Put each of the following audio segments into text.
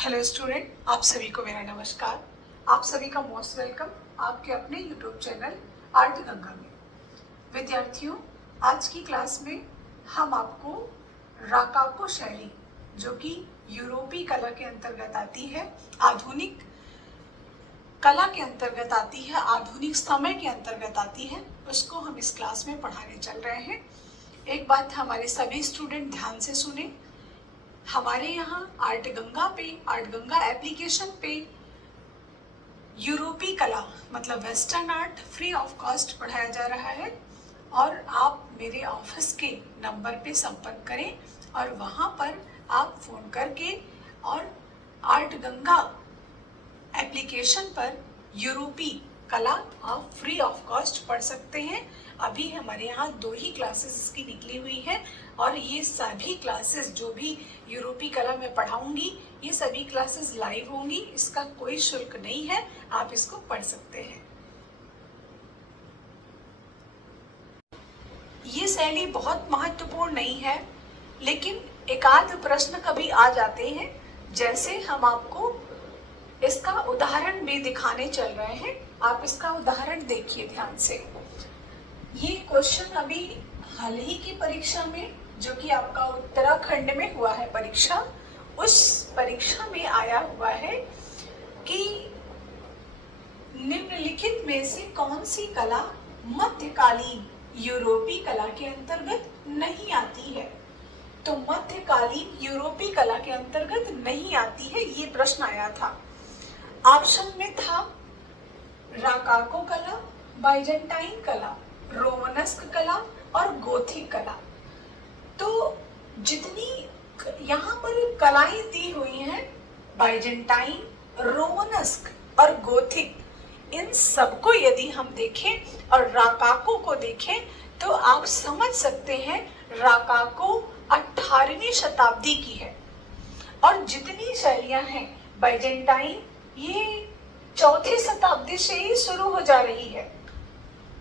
Hello student, आप सभी को मेरा नमस्कार। आप सभी का मोस्ट वेलकम आपके अपने यूट्यूब चैनल आर्ट गंगा में। विद्यार्थियों, आज की क्लास में हम आपको राकाको शैली, जो कि यूरोपीय कला के अंतर्गत आती है, आधुनिक कला के अंतर्गत आती है, आधुनिक समय के अंतर्गत आती है, उसको हम इस क्लास में पढ़ाने चल रहे हैं। एक बात हमारे सभी स्टूडेंट ध्यान से सुने, हमारे यहाँ आर्ट गंगा एप्लीकेशन पे यूरोपीय कला मतलब western art free of cost पढ़ाया जा रहा है और आप मेरे ऑफिस के नंबर पे संपर्क करें और वहाँ पर आप फ़ोन करके और आर्ट गंगा एप्लीकेशन पर यूरोपीय कला आप फ्री ऑफ कॉस्ट पढ़ सकते हैं। अभी हमारे यहाँ 2 ही क्लासेस इसकी निकली हुई है और ये सभी क्लासेस जो भी यूरोपीय कला में पढ़ाऊंगी, ये सभी क्लासेस लाइव होंगी, इसका कोई शुल्क नहीं है, आप इसको पढ़ सकते हैं। ये शैली बहुत महत्वपूर्ण नहीं है, लेकिन एकाध प्रश्न कभी आ जाते हैं, जैसे हम आपको इसका उदाहरण भी दिखाने चल रहे हैं। आप इसका उदाहरण देखिए ध्यान से। ये क्वेश्चन अभी हाल ही की परीक्षा में, जो कि आपका उत्तराखंड में हुआ है परीक्षा, उस परीक्षा में आया हुआ है कि निम्नलिखित में से कौन सी कला मध्यकालीन यूरोपीय कला के अंतर्गत नहीं आती है। तो मध्यकालीन यूरोपीय कला के अंतर्गत नहीं आती है, ये प्रश्न आया था। ऑप्शन में था राकाको कला, बाइजेंटाइन कला, रोमनस्क कला और गोथिक कला। तो जितनी यहाँ पर कलाएं दी हुई हैं, बाइजेंटाइन, रोमनस्क और गोथिक, इन सबको यदि हम देखें और राकाको को देखें तो आप समझ सकते हैं राकाको 18वीं शताब्दी की है और जितनी शैलियां हैं बाइजेंटाइन, ये 4ठी शताब्दी से ही शुरू हो जा रही है।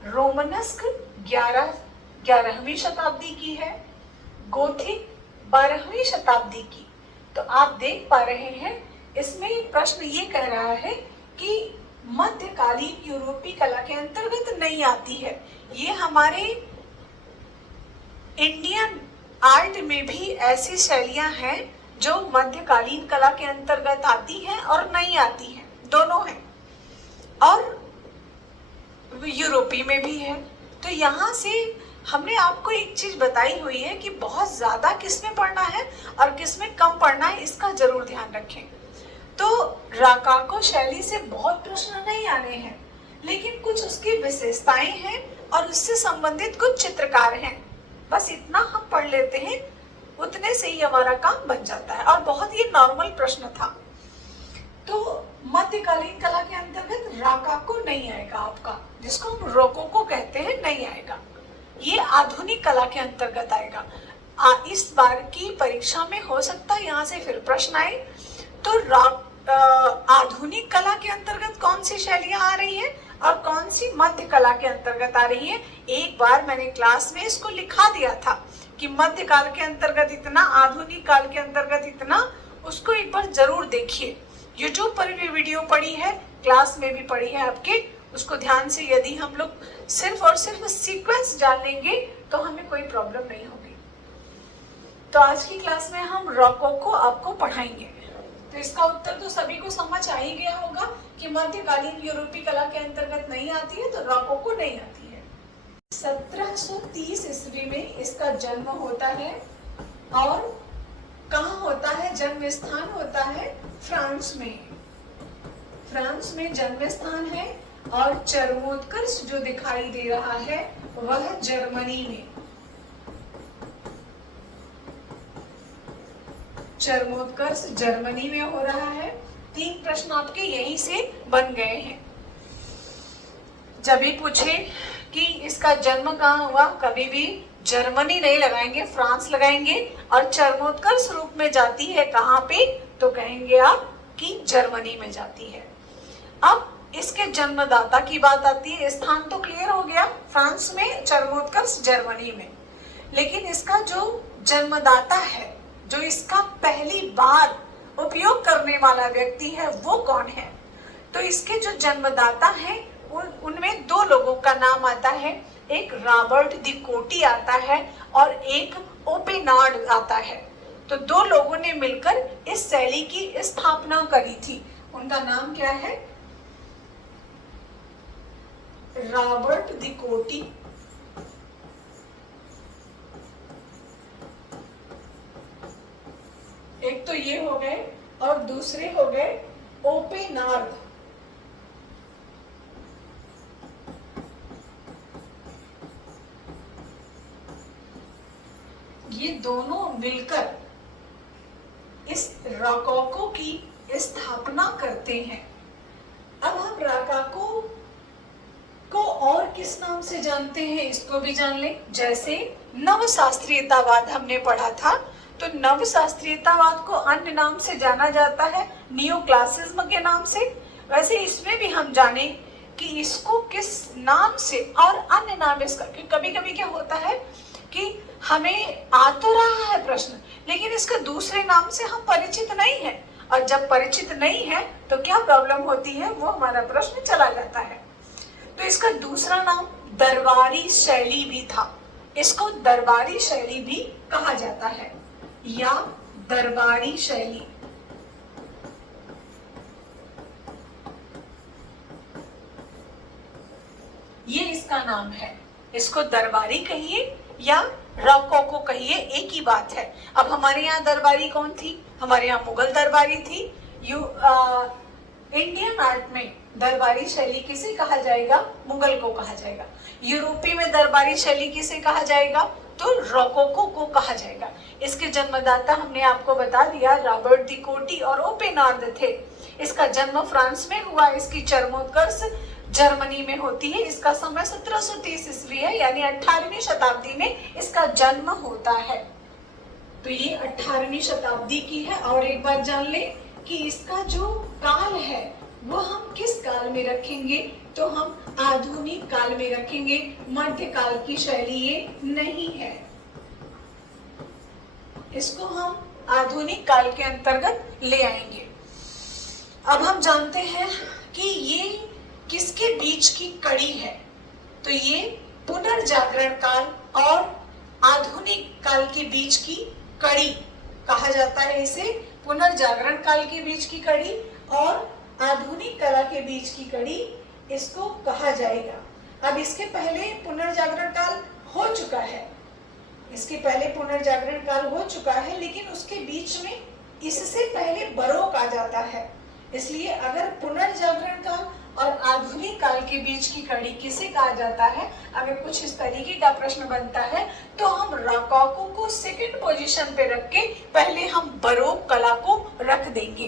रोमनस्क 11वीं शताब्दी की है, गोथिक 12वीं शताब्दी की। तो आप देख पा रहे हैं इसमें प्रश्न ये कह रहा है कि मध्यकालीन यूरोपीय कला के अंतर्गत नहीं आती है। ये हमारे इंडियन आर्ट में भी ऐसी शैलियां हैं जो मध्यकालीन कला के अंतर्गत आती हैं और नहीं आती हैं, दोनों हैं, और यूरोपीय में भी है। तो यहाँ से हमने आपको एक चीज बताई हुई है कि बहुत ज्यादा किसमें पढ़ना है और किसमें कम पढ़ना है, इसका जरूर ध्यान रखें। तो राकाको शैली से बहुत प्रश्न नहीं आने हैं, लेकिन कुछ उसकी विशेषताएं हैं और उससे संबंधित कुछ चित्रकार हैं। बस इतना हम पढ़ लेते हैं, उतने से ही हमारा काम बन जाता है और बहुत ही नॉर्मल प्रश्न था। तो मध्यकालीन कला के अंतर्गत राकाको नहीं आएगा आपका, जिसको हम रोकोको कहते हैं, नहीं आएगा। ये आधुनिक कला के अंतर्गत आएगा। इस बार की परीक्षा में हो सकता है यहाँ से फिर प्रश्न आए। तो आधुनिक कला के अंतर्गत कौन सी शैलियां आ रही है और कौन सी मध्य कला के अंतर्गत आ रही है, एक बार मैंने क्लास में इसको लिखा दिया था कि मध्यकाल के अंतर्गत इतना, आधुनिक काल के अंतर्गत इतना। उसको एक बार जरूर देखिए, यूट्यूब पर भी वीडियो पड़ी है, क्लास में भी पड़ी है आपके, उसको ध्यान से यदि हम लोग सिर्फ और सिर्फ सीक्वेंस जान लेंगे तो हमें कोई प्रॉब्लम नहीं होगी। तो आज की क्लास में हम रोकोको आपको पढ़ाएंगे। तो इसका उत्तर तो सभी को समझ आ ही गया होगा कि मध्यकालीन यूरोपीय कला के अंतर्गत नहीं आती है, तो रोकोको नहीं आती है। 1730 ईस्वी में इसका जन्म होता है और कहाँ होता है, जन्म स्थान होता है फ्रांस में। फ्रांस में जन्म स्थान है और चरमोत्कर्ष जो दिखाई दे रहा है वह जर्मनी में। चरमोत्कर्ष जर्मनी में हो रहा है। 3 प्रश्न आपके यहीं से बन गए हैं। जब भी पूछे कि इसका जन्म कहाँ हुआ, कभी भी जर्मनी नहीं लगाएंगे, फ्रांस लगाएंगे, और चरमोत्कर्ष रूप में जाती है कहाँ पे, तो कहेंगे आप कि जर्मनी में जाती है। अब इसके जन्मदाता की बात आती है, स्थान तो क्लियर हो गया, फ्रांस में, चरमोत्कर्ष जर्मनी में, लेकिन इसका जो जन्मदाता है, जो इसका पहली बार उपयोग करने वाला व्यक्ति है वो कौन है? तो इसके जो जन्मदाता हैं उनमें दो लोगों का नाम आता है, एक रॉबर्ट दी कोटी आता है और एक ओपेनार्ड आता है। तो दो लोगों ने मिलकर इस शैली की स्थापना करी थी। उनका नाम क्या है? रॉबर्ट दी कोटी एक तो ये हो गए और दूसरे हो गए ओपेनार्ड। ये दोनों मिलकर इस रॉकोको की स्थापना करते हैं। अब हम रॉकोको को और किस नाम से जानते हैं इसको भी जान लें। जैसे नवशास्त्रीयतावाद हमने पढ़ा था, तो नवशास्त्रीयतावाद को अन्य नाम से जाना जाता है, नियोक्लासिज्म के नाम से। वैसे इसमें भी हम जाने कि इसको किस नाम से और अन्य नाम इसका, कभी कभी क्या होता है कि हमें आ तो रहा है प्रश्न लेकिन इसका दूसरे नाम से हम परिचित नहीं है, और जब परिचित नहीं है तो क्या प्रॉब्लम होती है, वो हमारा प्रश्न चला जाता है। तो इसका दूसरा नाम दरबारी शैली भी था। इसको दरबारी शैली भी कहा जाता है या दरबारी शैली। ये इसका नाम है। इसको दरबारी कहिए या रॉकोको कहिए, एक ही बात है। अब हमारे यहाँ दरबारी कौन थी? हमारे यहाँ मुगल दरबारी थी। इंडियन आर्ट में दरबारी शैली किसे कहा जाएगा? मुगल को कहा जाएगा। यूरोपी में दरबारी शैली किसे कहा जाएगा? तो रॉकोको को कहा जाएगा। इसके जन्मदाता हमने आपको बता दिया, रॉबर्ट दी कोटी और ओपेनार्ड थे। इसका जन्म फ्रांस में हुआ। इसकी चरमोत्कर्ष जर्मनी में होती है। इसका समय 1730 ईस्वी है, यानी 18वीं शताब्दी में इसका जन्म होता है। तो ये 18वीं शताब्दी की है। और एक बात जान ले कि इसका जो काल है वो हम किस काल में रखेंगे? तो हम आधुनिक काल में रखेंगे। मध्यकाल की शैली ये नहीं है। इसको हम आधुनिक काल के अंतर्गत ले आएंगे। अब हम जानते हैं कि ये किसके बीच की कड़ी है? तो ये पुनर्जागरण काल और आधुनिक काल के बीच की कड़ी कहा जाता है। इसे पुनर्जागरण काल के बीच की कड़ी और आधुनिक कला के बीच की कड़ी इसको कहा जाएगा। अब इसके पहले पुनर्जागरण काल हो चुका है, इसके पहले पुनर्जागरण काल हो चुका है, लेकिन उसके बीच में इससे पहले बरोक आ जाता है। इसलिए अगर पुनर्जागरण काल और आधुनिक काल के बीच की कड़ी किसे कहा जाता है, अगर कुछ इस तरीके का प्रश्न बनता है तो हम रॉकोको को सेकंड पोजीशन पे रख के पहले हम बरोक कला को रख देंगे।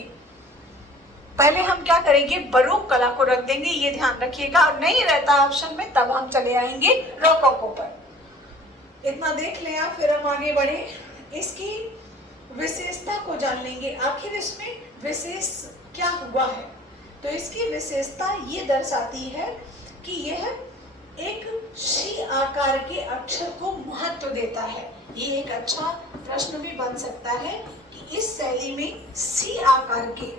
पहले हम क्या करेंगे? बरोक कला को रख देंगे, ये ध्यान रखिएगा। और नहीं रहता ऑप्शन में तब हम चले आएंगे रॉकोको पर। इतना देख लें आप, फिर हम आगे बढ़े। इसकी विशेषता को जान लेंगे, आखिर इसमें विशेष क्या हुआ है। तो इसकी विशेषता ये दर्शाती है कि यह एक शी आकार के अक्षर को महत्व देता है। ये एक अच्छा प्रश्न भी बन सकता है कि इस शैली में सी आकार के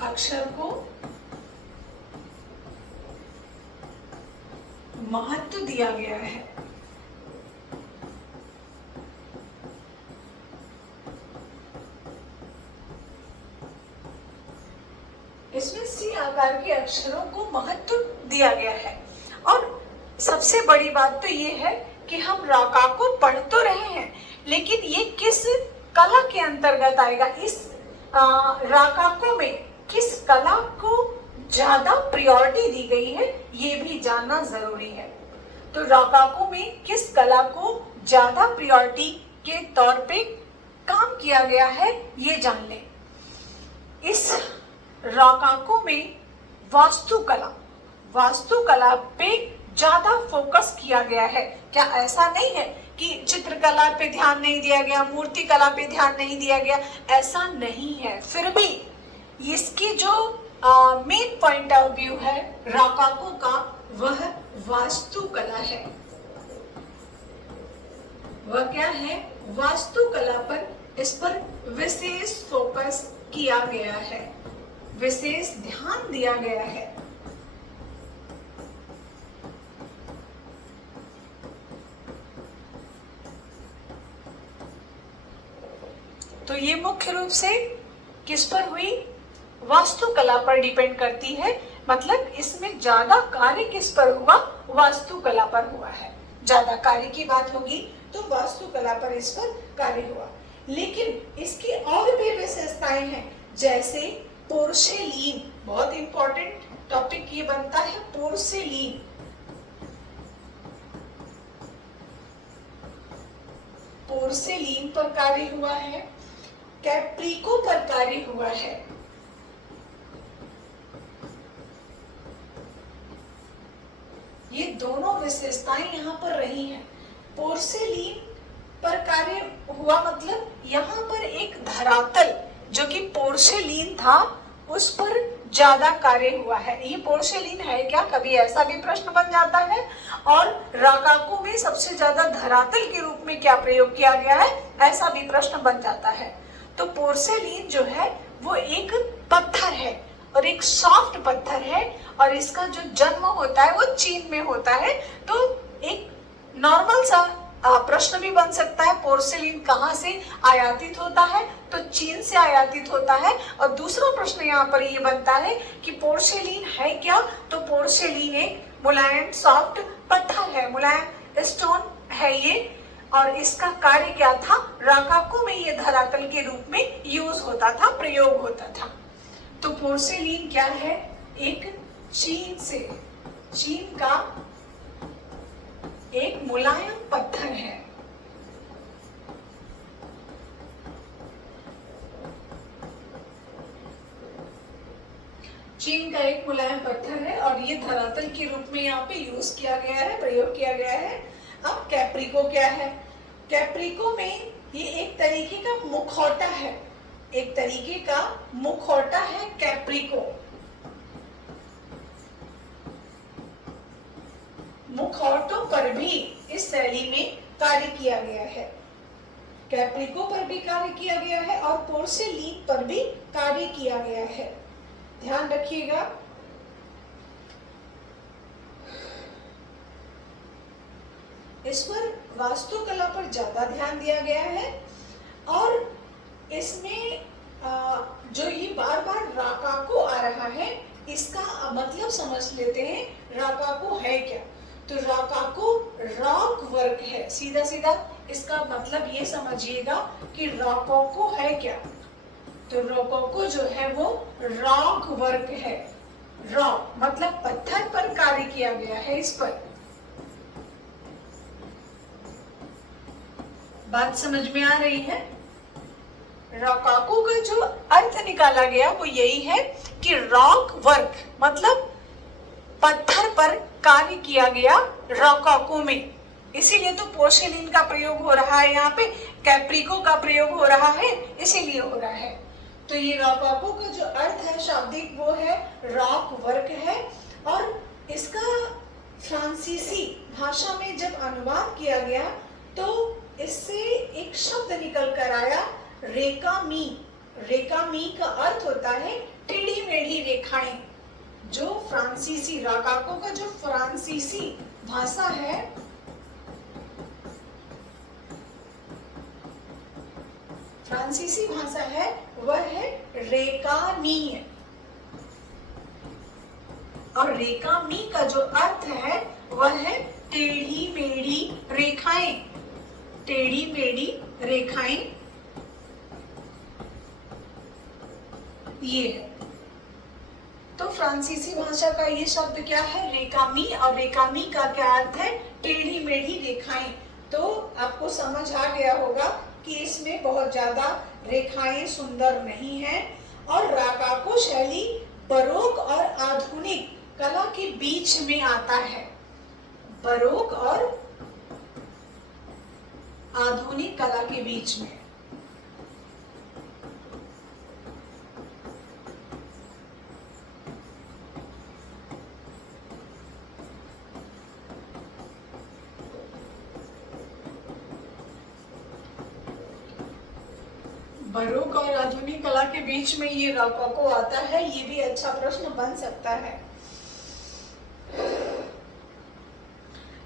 अक्षर को महत्व दिया गया है। इसमें सी आकार के अक्षरों को महत्व दिया गया है। और सबसे बड़ी बात तो ये है कि हम रॉकोको पढ़ तो रहे हैं, लेकिन ये किस कला के अंतर्गत आएगा? इस रॉकोको में किस कला को ज्यादा प्रायोरिटी दी गई है, ये भी जानना जरूरी है। तो रॉकोको में किस कला को ज्यादा प्रायोरिटी के तौर पे काम किया गया है, ये जान लें। इस रॉकोको में वास्तुकला पे ज्यादा फोकस किया गया है। क्या ऐसा नहीं है कि चित्रकला पे ध्यान नहीं दिया गया, मूर्ति कला पे ध्यान नहीं दिया गया? ऐसा नहीं है। फिर भी इसकी जो मेन पॉइंट ऑफ व्यू है रॉकोको का, वह वास्तुकला है। वह क्या है? वास्तुकला पर इस पर विशेष फोकस किया गया है, विशेष ध्यान दिया गया है। तो ये मुख्य रूप से किस पर हुई? वास्तुकला पर डिपेंड करती है। मतलब इसमें ज्यादा कार्य किस पर हुआ? वास्तुकला पर हुआ है। ज्यादा कार्य की बात होगी तो वास्तुकला पर इस पर कार्य हुआ। लेकिन इसकी और भी विशेषताएं हैं, जैसे पोर्सेलीन। बहुत इंपॉर्टेंट टॉपिक ये बनता है, पोर्सेलीन। पोर्सेलीन पर कार्य हुआ है, कैप्रिको पर कार्य हुआ है। ये दोनों विशेषताएं यहाँ पर रही हैं। पोर्सेलीन पर कार्य हुआ मतलब यहाँ पर एक धरातल जो कि पोर्सेलीन था उस पर ज्यादा कार्य हुआ है। ये पोर्सेलीन है क्या? कभी ऐसा भी प्रश्न बन जाता है। और राकाकू में सबसे ज्यादा धरातल के रूप में क्या प्रयोग किया गया है, ऐसा भी प्रश्न बन जाता है। तो पोर्सेलीन जो है वो एक पत्थर है और एक सॉफ्ट पत्थर है, और इसका जो जन्म होता है वो चीन में होता है। तो एक नॉर्मल सा प्रश्न भी बन सकता है, पोर्सेलीन कहाँ से आयातित होता है? तो चीन से आयातित होता है। और दूसरा प्रश्न यहाँ पर ये बनता है कि पोर्सेलीन है क्या? तो पोर्सेलीन एक मुलायम सॉफ्ट पत्थर है, मुलायम स्टोन है ये। और इसका कार्य क्या था? राकाकू में ये धरातल के रूप में यूज होता था, प्रयोग होता था। तो पोर्सेलीन क्या है? एक चीन का एक मुलायम पत्थर है। चीन का एक मुलायम पत्थर है और ये धरातल के रूप में यहाँ पे यूज किया गया है, प्रयोग किया गया है। अब कैप्रिको क्या है? कैप्रिको में ये एक तरीके का मुखौटा है, एक तरीके का मुखौटा है कैप्रिको। मुखौटों पर भी इस शैली में कार्य किया गया है। कैप्रिको पर भी कार्य किया गया है और पोर्सेलीन पर भी कार्य किया गया है। ध्यान रखिएगा। इस पर वास्तुकला पर ज्यादा ध्यान दिया गया है। और इसमें जो ये बार बार राकाकू आ रहा है, इसका मतलब समझ लेते हैं राकाकू है क्या। तो राकाकू रॉक वर्क है। सीधा सीधा इसका मतलब ये समझिएगा कि राकाकू है क्या। तो राकाकू जो है वो रॉक वर्क है। रॉक मतलब पत्थर पर कार्य किया गया है इस पर। बात समझ में आ रही है? राकाकू का जो अर्थ निकाला गया वो यही है कि रॉक वर्क मतलब पत्थर पर कार्य किया गया राकाकू में। इसीलिए तो पोर्सेलीन का प्रयोग हो रहा है, यहाँ पे कैप्रिको का प्रयोग हो रहा है, इसीलिए हो रहा है। तो ये राकाकू का जो अर्थ है शाब्दिक वो है रॉक वर्क है। और इसका फ्रांसीसी भाषा में जब अनुवाद किया गया तो इससे एक शब्द निकल कर आया रेकामी। रेकामी का अर्थ होता है टेढ़ी मेढ़ी रेखाएं। जो फ्रांसीसी राकाकू का जो फ्रांसीसी भाषा है, फ्रांसीसी भाषा है वह है रेकामी। और रेकामी का जो अर्थ है वह है टेढ़ी मेढ़ी रेखाएं। टेढ़ी मेढ़ी रेखाएं ये है। तो फ्रांसीसी भाषा का ये शब्द क्या है? रेकामी। और रेकामी का क्या अर्थ है? टेढ़ी मेढ़ी रेखाएं। तो आपको समझ आ गया होगा कि इसमें बहुत ज्यादा रेखाएं सुंदर नहीं है। और राकाकू शैली बरोक और आधुनिक कला के बीच में आता है। बरोक और आधुनिक कला के बीच में। बारोक और आधुनिक कला के बीच में ये रोकोको आता है, ये भी अच्छा प्रश्न बन सकता है।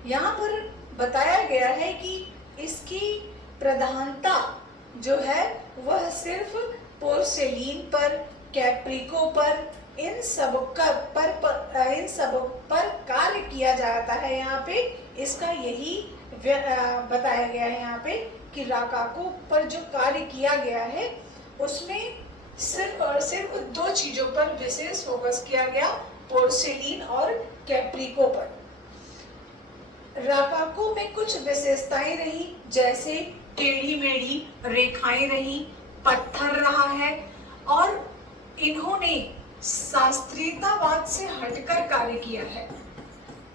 यहाँ पर बताया गया है कि इसकी प्रधानता जो है वह सिर्फ पोर्सेलीन पर, कैप्रिको पर, इन सब पर कार्य किया जाता है। यहाँ पे इसका यही बताया गया है यहाँ पे कि रोकोको पर जो कार्य किया गया है उसमें सिर्फ और सिर्फ दो चीजों पर विशेष फोकस किया गया, पोर्सेलीन और कैप्रिको पर। रोकोको में कुछ विशेषताएं रही, जैसे टेढ़ी मेढ़ी रेखाएं रही, पत्थर रहा है, और इन्होंने शास्त्रीयतावाद से हटकर कार्य किया है।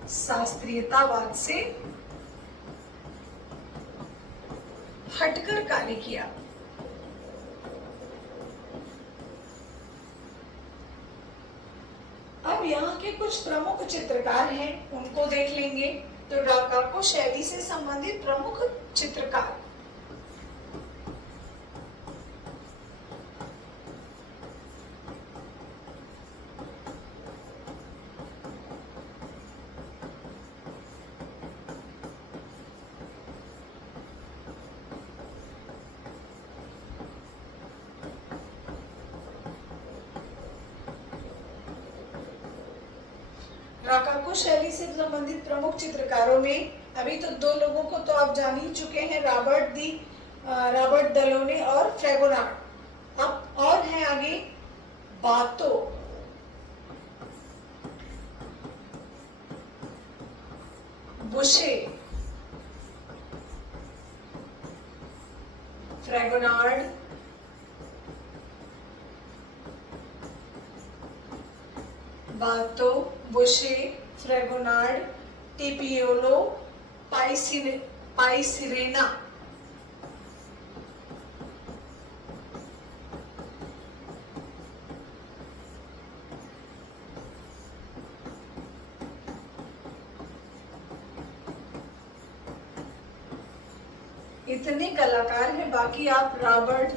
शास्त्रीयतावाद से हटकर कार्य किया। अब यहाँ के कुछ प्रमुख चित्रकार हैं, उनको देख लेंगे। तो रोकोको शैली से संबंधित प्रमुख चित्रकार, रोकोको शैली से संबंधित प्रमुख चित्रकारों में अभी तो दो लोगों को तो आप जान ही चुके हैं, रॉबर्ट डेलोने और फ्रेगोनार्ड। अब और हैं आगे बातो, बुशे, फ्रेगोनार्ड, बातो, बुशे, फ्रेगोनार्ड, टिपियोलो, पाइसिरेना। इतने कलाकार हैं। बाकी आप रॉबर्ट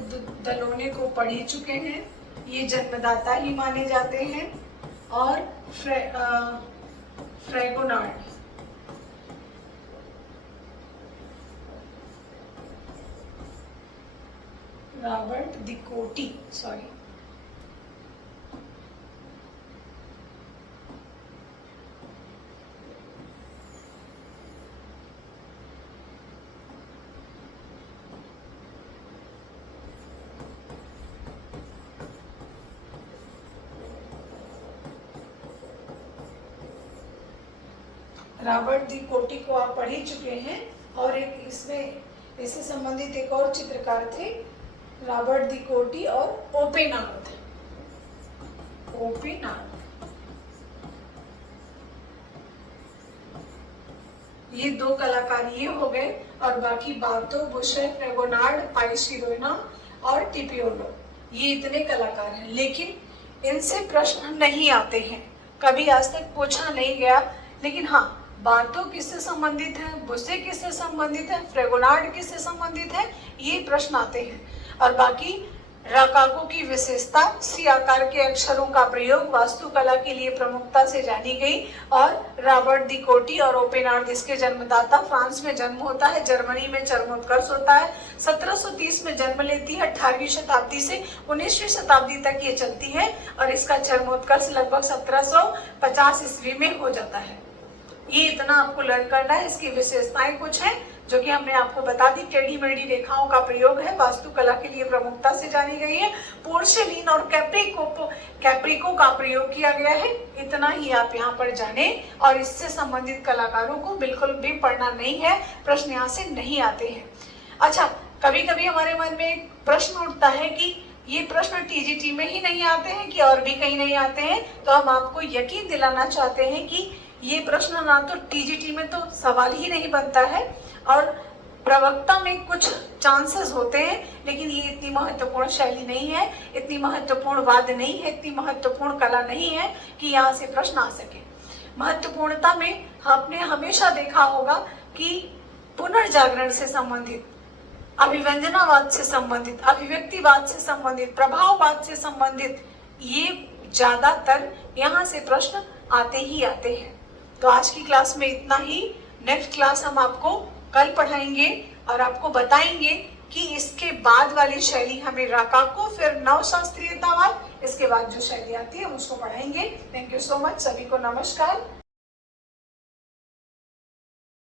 डेलोने को पढ़ ही चुके हैं, ये जन्मदाता ही माने जाते हैं। और फ्रेगोनार्ड, रॉबर्ट दिकोटी, सॉरी, रॉबर्ट दी कोटी को आप पढ़ ही चुके हैं। और एक इससे संबंधित एक और चित्रकार थे, रॉबर्ट दी कोटी और ओपेनार्ड। ये दो कलाकार ये हो गए, और बाकी बातो, बुशे, फ्रेगोनार्ड, पाइसिरेना और टिपियोलो, ये इतने कलाकार हैं। लेकिन इनसे प्रश्न नहीं आते हैं, कभी आज तक पूछा नहीं गया। लेकिन हाँ, बातो किससे संबंधित है, बुशे किससे संबंधित है, फ्रेगोनार्ड किससे संबंधित है, ये प्रश्न आते हैं। और बाकी रोकोको की विशेषता, सी आकार के अक्षरों का प्रयोग वास्तुकला के लिए प्रमुखता से जानी गई। और रॉबर्ट दी कोटी और ओपेनार्ड इसके जन्मदाता। फ्रांस में जन्म होता है, जर्मनी में चरमोत्कर्ष होता है। 1730 में जन्म लेती है, 18वीं शताब्दी से 19वीं शताब्दी तक ये चलती है, और इसका चरमोत्कर्ष लगभग 1750 ईस्वी में हो जाता है। ये इतना आपको लर्न करना है। इसकी विशेषताएं कुछ हैं जो कि हमने आपको बता दी। टेढ़ी मेढ़ी रेखाओं का प्रयोग है, वास्तुकला के लिए प्रमुखता से जानी गई है। पोर्सेलीन और कैप्रिको का प्रयोग किया गया है। इतना ही आप यहाँ पर जाने, और इससे संबंधित कलाकारों को बिल्कुल भी पढ़ना नहीं है, प्रश्न यहाँ से नहीं आते हैं। अच्छा, कभी कभी हमारे मन में एक प्रश्न उठता है कि ये प्रश्न टीजीटी में ही नहीं आते हैं कि और भी कहीं नहीं आते हैं। तो हम आपको यकीन दिलाना चाहते हैं कि ये प्रश्न ना तो टीजीटी में तो सवाल ही नहीं बनता है, और प्रवक्ता में कुछ चांसेस होते हैं, लेकिन ये इतनी महत्वपूर्ण शैली नहीं है, इतनी महत्वपूर्ण वाद्य नहीं है, इतनी महत्वपूर्ण कला नहीं है कि यहाँ से प्रश्न आ सके। महत्वपूर्णता में आपने हमेशा देखा होगा कि पुनर्जागरण से संबंधित अभिव्यंजनावाद से संबंधित, अभिव्यक्तिवाद से संबंधित, प्रभाववाद से संबंधित, ये ज्यादातर यहाँ से प्रश्न आते ही आते हैं। तो आज की क्लास में इतना ही। नेक्स्ट क्लास हम आपको कल पढ़ाएंगे और आपको बताएंगे कि इसके बाद वाली शैली हमें रकाको, फिर नवशास्त्रीयतावाद, इसके बाद जो शैली आती है उसको पढ़ाएंगे। थैंक यू सो मच, सभी को नमस्कार।